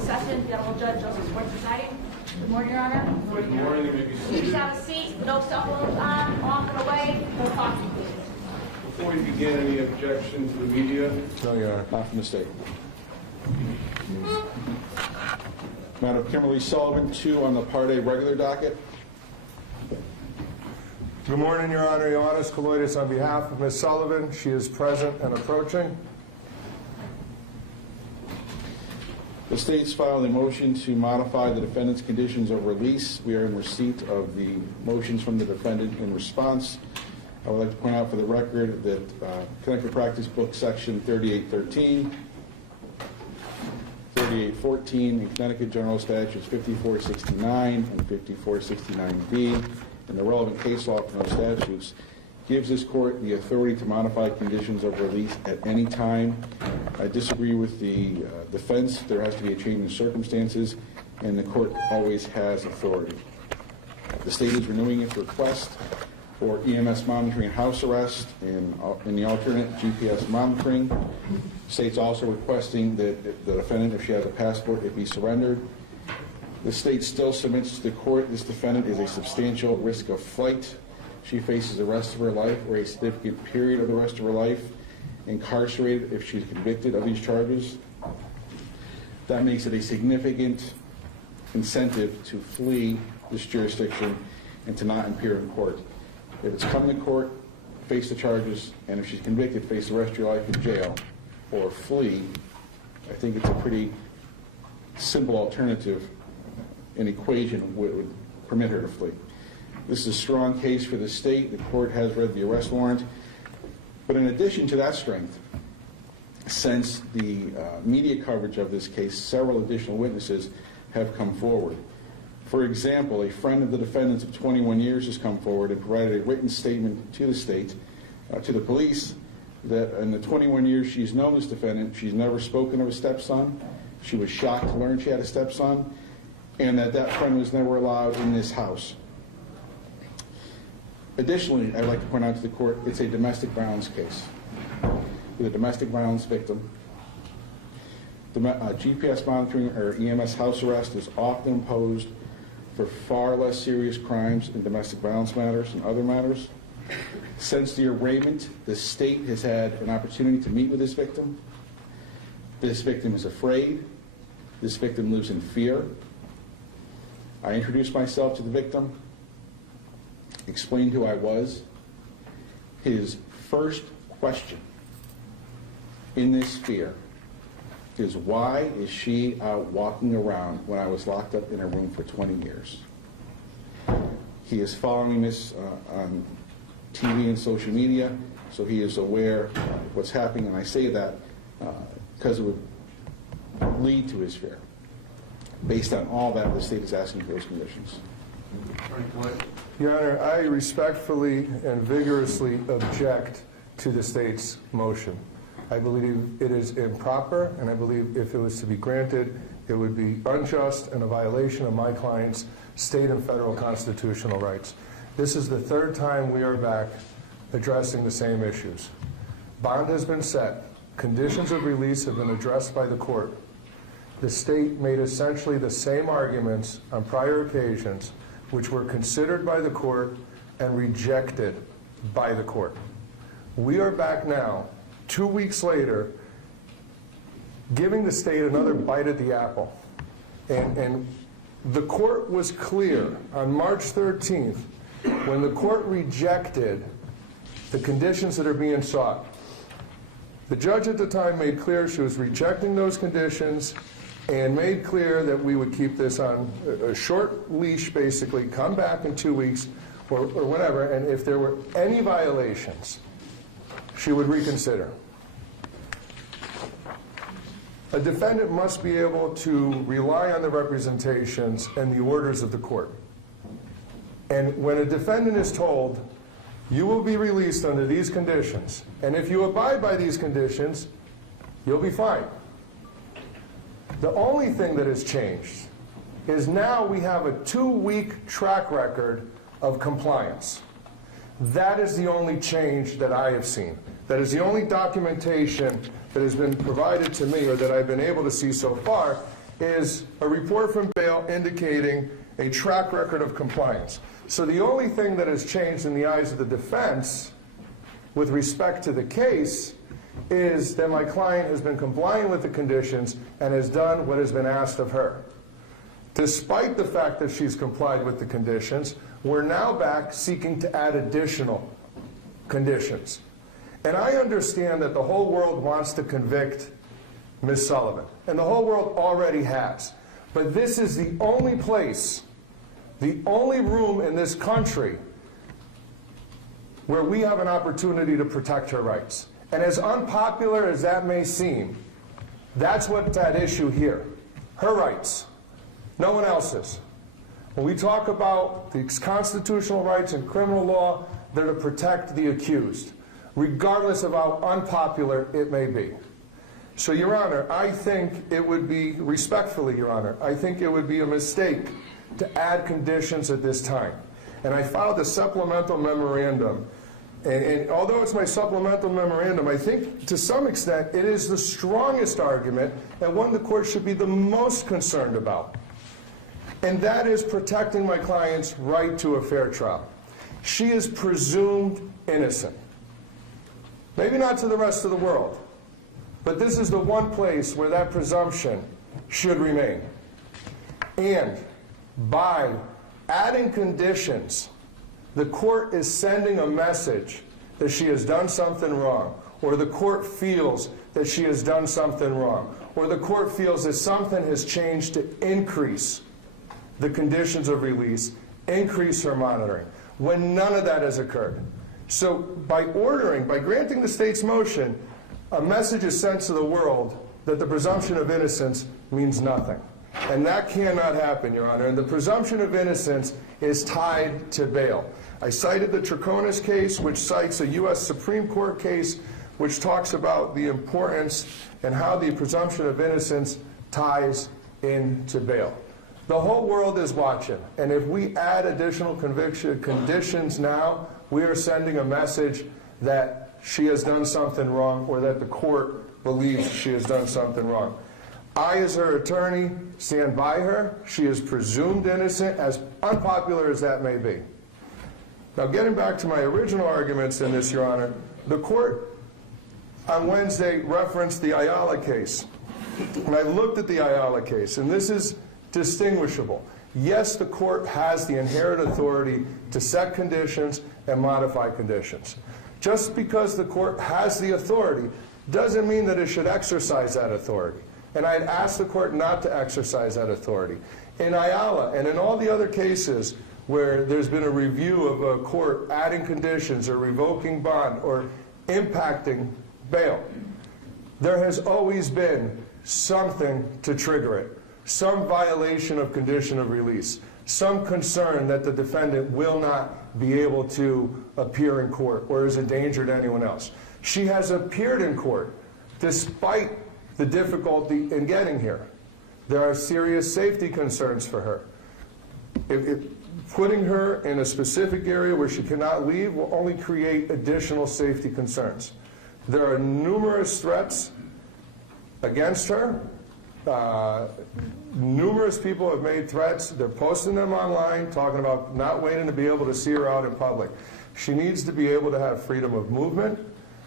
Session, the Honorable Judge Joseph Schwartz presiding. Good morning, Your Honor. Good morning. You may be seated. Please have a seat. No cell phones on, off and away. No talking, please. Before we begin, any objection to the media? No, Your Honor. Not from the state. Madam Kimberly Sullivan, 2 on the Part A regular docket. Good morning, Your Honor. Ioannis Kaloidis on behalf of Ms. Sullivan. She is present and approaching. The state's filed a motion to modify the defendant's conditions of release. We are in receipt of the motions from the defendant in response. I would like to point out for the record that Connecticut Practice Book Section 3813, 3814, and Connecticut General Statutes 5469 and 5469B, and the relevant case law from those statutes, gives this court the authority to modify conditions of release at any time. I disagree with the defense. There has to be a change in circumstances, and the court always has authority. The state is renewing its request for EMS monitoring and house arrest, and in the alternate, GPS monitoring. The state's also requesting that the defendant, if she has a passport, it be surrendered. The state still submits to the court this defendant is a substantial risk of flight. She faces the rest of her life, or a significant period of the rest of her life, incarcerated if she's convicted of these charges. That makes it a significant incentive to flee this jurisdiction and to not appear in court. If it's come to court, face the charges, and if she's convicted, face the rest of your life in jail or flee, I think it's a pretty simple alternative, an equation would permit her to flee. This is a strong case for the state. The court has read the arrest warrant. But in addition to that strength, since the media coverage of this case, several additional witnesses have come forward. For example, a friend of the defendant's of 21 years has come forward and provided a written statement to the state, to the police, that in the 21 years she's known this defendant, she's never spoken of a stepson. She was shocked to learn she had a stepson, and that friend was never allowed in this house. Additionally, I'd like to point out to the court, it's a domestic violence case with a domestic violence victim. GPS monitoring or EMS house arrest is often imposed for far less serious crimes in domestic violence matters and other matters. Since the arraignment, the state has had an opportunity to meet with this victim. This victim is afraid. This victim lives in fear. I introduced myself to the victim, explained who I was. His first question in this fear is, why is she out walking around when I was locked up in a room for 20 years? He is following this on TV and social media, so he is aware of what's happening, and I say that because it would lead to his fear. Based on all that, the state is asking for those conditions. Your Honor, I respectfully and vigorously object to the state's motion. I believe it is improper, and I believe if it was to be granted, it would be unjust and a violation of my client's state and federal constitutional rights. This is the third time we are back addressing the same issues. Bond has been set. Conditions of release have been addressed by the court. The state made essentially the same arguments on prior occasions, which were considered by the court and rejected by the court. We are back now, 2 weeks later, giving the state another bite at the apple. And the court was clear on March 13th when the court rejected the conditions that are being sought. The judge at the time made clear she was rejecting those conditions and made clear that we would keep this on a short leash, basically, come back in 2 weeks or whatever, and if there were any violations, she would reconsider. A defendant must be able to rely on the representations and the orders of the court. And when a defendant is told, you will be released under these conditions, and if you abide by these conditions, you'll be fine. The only thing that has changed is now we have a 2-week track record of compliance. That is the only change that I have seen. That is the only documentation that has been provided to me or that I've been able to see so far, is a report from bail indicating a track record of compliance. So the only thing that has changed in the eyes of the defense with respect to the case is that my client has been complying with the conditions and has done what has been asked of her. Despite the fact that she's complied with the conditions, we're now back seeking to add additional conditions. And I understand that the whole world wants to convict Ms. Sullivan, and the whole world already has. But this is the only place, the only room in this country where we have an opportunity to protect her rights. And as unpopular as that may seem, that's what's at issue here. Her rights, no one else's. When we talk about the constitutional rights in criminal law, they're to protect the accused, regardless of how unpopular it may be. So, Your Honor, I think it would be, respectfully, Your Honor, I think it would be a mistake to add conditions at this time. And I filed a supplemental memorandum. And although it's my supplemental memorandum, I think to some extent it is the strongest argument and one the court should be the most concerned about. And that is protecting my client's right to a fair trial. She is presumed innocent. Maybe not to the rest of the world, but this is the one place where that presumption should remain. And by adding conditions, the court is sending a message that she has done something wrong, or the court feels that she has done something wrong, or the court feels that something has changed to increase the conditions of release, increase her monitoring, when none of that has occurred. So by granting the state's motion, a message is sent to the world that the presumption of innocence means nothing. And that cannot happen, Your Honor. And the presumption of innocence is tied to bail. I cited the Troconis case, which cites a U.S. Supreme Court case, which talks about the importance and how the presumption of innocence ties into bail. The whole world is watching. And if we add additional conditions now, we are sending a message that she has done something wrong or that the court believes she has done something wrong. I, as her attorney, stand by her. She is presumed innocent, as unpopular as that may be. Now, getting back to my original arguments in this, Your Honor, the court on Wednesday referenced the Ayala case. And I looked at the Ayala case, and this is distinguishable. Yes, the court has the inherent authority to set conditions and modify conditions. Just because the court has the authority doesn't mean that it should exercise that authority. And I'd ask the court not to exercise that authority. In Ayala and in all the other cases where there's been a review of a court adding conditions or revoking bond or impacting bail, there has always been something to trigger it. Some violation of condition of release, some concern that the defendant will not be able to appear in court or is a danger to anyone else. She has appeared in court despite the difficulty in getting here. There are serious safety concerns for her. Putting her in a specific area where she cannot leave will only create additional safety concerns. There are numerous threats against her. Numerous people have made threats. They're posting them online, talking about not waiting to be able to see her out in public. She needs to be able to have freedom of movement,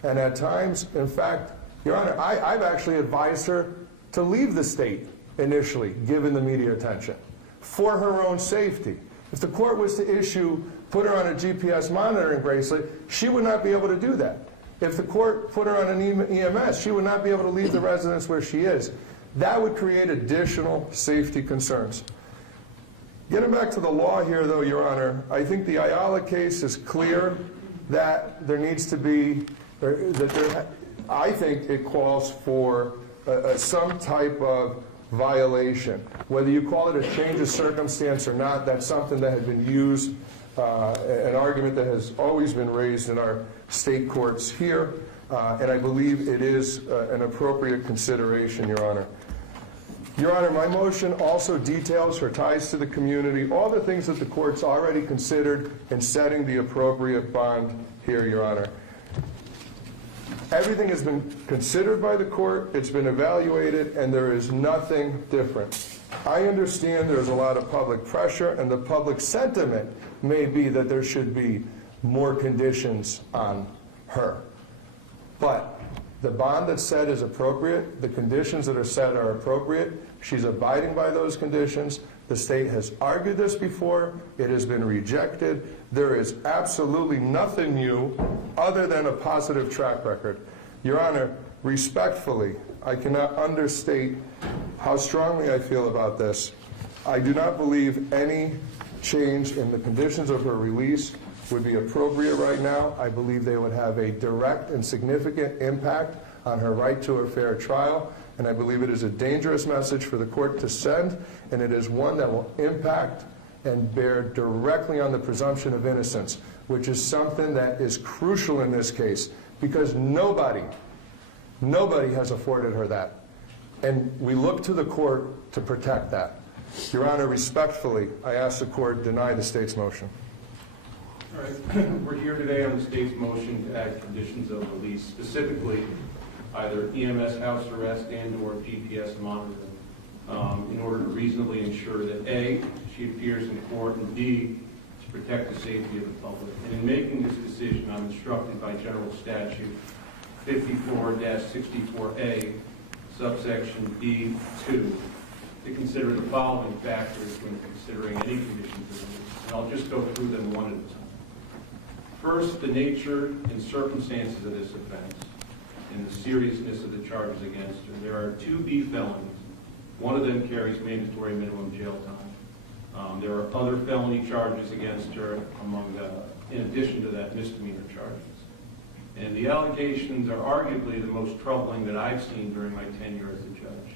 and at times, in fact, Your Honor, I've actually advised her to leave the state initially, given the media attention, for her own safety. If the court was to put her on a GPS monitoring bracelet, she would not be able to do that. If the court put her on an EMS, she would not be able to leave the residence where she is. That would create additional safety concerns. Getting back to the law here, though, Your Honor, I think the Ayala case is clear that there needs to be, I think it calls for some type of violation. Whether you call it a change of circumstance or not, that's something that had been used, an argument that has always been raised in our state courts here, and I believe it is an appropriate consideration, Your Honor. Your Honor, my motion also details her ties to the community, all the things that the court's already considered in setting the appropriate bond here, Your Honor. Everything has been considered by the court, it's been evaluated, and there is nothing different. I understand there's a lot of public pressure, and the public sentiment may be that there should be more conditions on her. But the bond that's set is appropriate, the conditions that are set are appropriate, she's abiding by those conditions. The state has argued this before, it has been rejected. There is absolutely nothing new other than a positive track record. Your Honor, respectfully, I cannot understate how strongly I feel about this. I do not believe any change in the conditions of her release would be appropriate right now. I believe they would have a direct and significant impact on her right to a fair trial, and I believe it is a dangerous message for the court to send, and it is one that will impact and bear directly on the presumption of innocence, which is something that is crucial in this case, because nobody has afforded her that. And we look to the court to protect that. Your Honor, respectfully, I ask the court deny the state's motion. All right, we're here today on the state's motion to add conditions of release, specifically either EMS house arrest and or GPS monitoring, in order to reasonably ensure that A, she appears in court, and B, to protect the safety of the public. And in making this decision, I'm instructed by General Statute 54-64A, subsection B2, to consider the following factors when considering any conditions of release. And I'll just go through them one at a time. First, the nature and circumstances of this offense and the seriousness of the charges against her. There are 2 B felonies. One of them carries mandatory minimum jail time. There are other felony charges against her, in addition to that, misdemeanor charges. And the allegations are arguably the most troubling that I've seen during my tenure as a judge,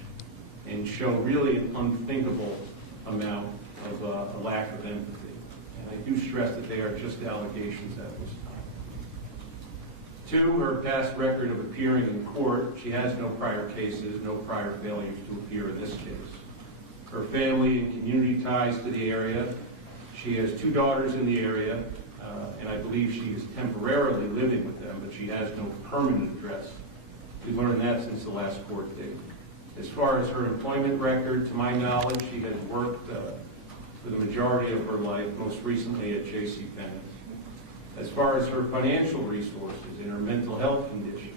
and show really an unthinkable amount of a lack of empathy. And I do stress that they are just allegations at this time. 2, her past record of appearing in court. She has no prior cases, no prior failures to appear in this case. Her family and community ties to the area. She has 2 daughters in the area, and I believe she is temporarily living with them, but she has no permanent address. We learned that since the last court date. As far as her employment record, to my knowledge, she has worked for the majority of her life, most recently at JCPenney. As far as her financial resources and her mental health conditions,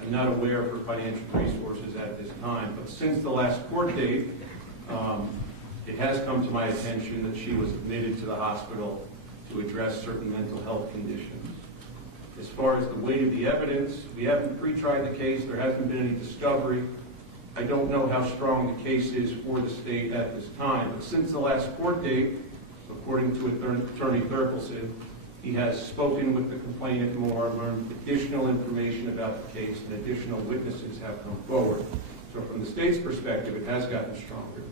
I'm not aware of her financial resources at this time, but since the last court date, it has come to my attention that she was admitted to the hospital to address certain mental health conditions. As far as the weight of the evidence, we haven't pre-tried the case, there hasn't been any discovery. I don't know how strong the case is for the state at this time, but since the last court date, according to Attorney Thurkelson, he has spoken with the complainant more, learned additional information about the case, and additional witnesses have come forward. So from the state's perspective, it has gotten stronger.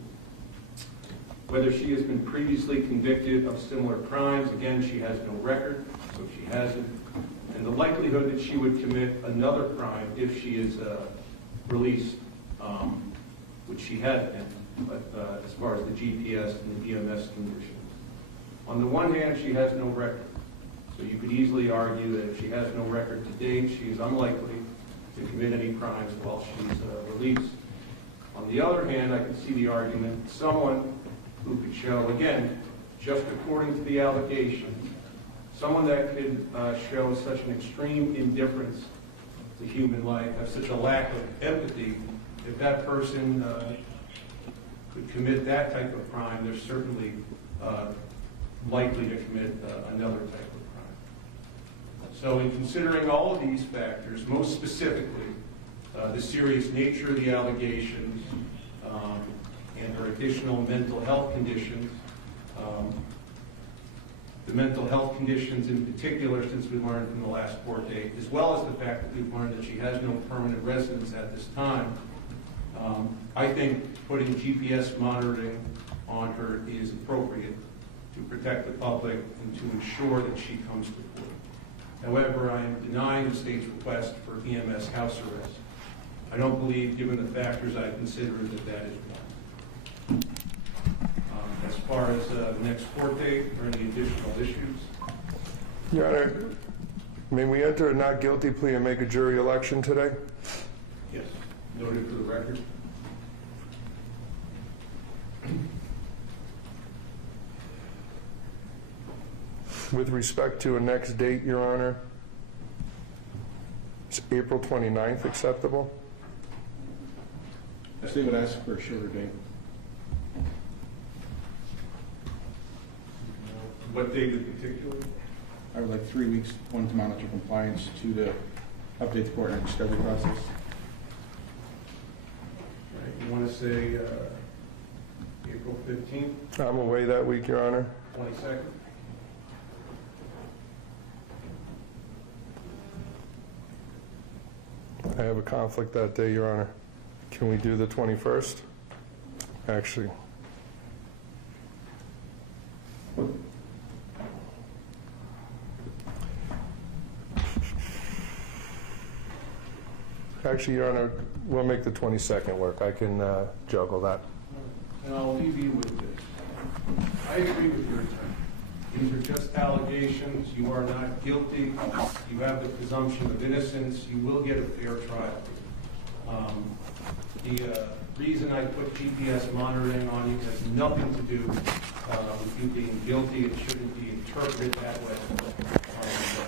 Whether she has been previously convicted of similar crimes, again, she has no record, so she hasn't. And the likelihood that she would commit another crime if she is released, which she had been, but as far as the GPS and the EMS conditions. On the one hand, she has no record. So you could easily argue that if she has no record to date, she is unlikely to commit any crimes while she's released. On the other hand, I can see the argument that someone who could show, again, just according to the allegations, someone that could show such an extreme indifference to human life, have such a lack of empathy, if that person could commit that type of crime, they're certainly likely to commit another type of crime. So in considering all of these factors, most specifically the serious nature of the allegations and her additional mental health conditions, the mental health conditions in particular, since we learned from the last court date, as well as the fact that we've learned that she has no permanent residence at this time, I think putting GPS monitoring on her is appropriate to protect the public and to ensure that she comes to court. However, I am denying the state's request for EMS house arrest. I don't believe, given the factors I consider, that that is wrong. As far as the next court date or any additional issues? Your Honor, May we enter a not guilty plea and make a jury election today? Yes. Noted for the record. With respect to a next date, Your Honor, is April 29th acceptable? Steve would ask for a shorter date. What date in particular? I would like 3 weeks, 1 to monitor compliance, 2 to update the court on discovery process. Right. You want to say April 15th, I'm away that week, Your Honor. 22nd? I have a conflict that day, Your Honor. Can we do the 21st? Actually. Actually, Your Honor, we'll make the 22nd work. I can juggle that. And I'll leave you with this. I agree with your attorney. These are just allegations. You are not guilty. You have the presumption of innocence. You will get a fair trial. The reason I put GPS monitoring on you has nothing to do with you being guilty. It shouldn't be interpreted that way.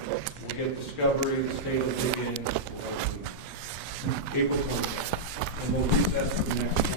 We'll get discovery. The state will dig in. April 20th. And we'll recess for the next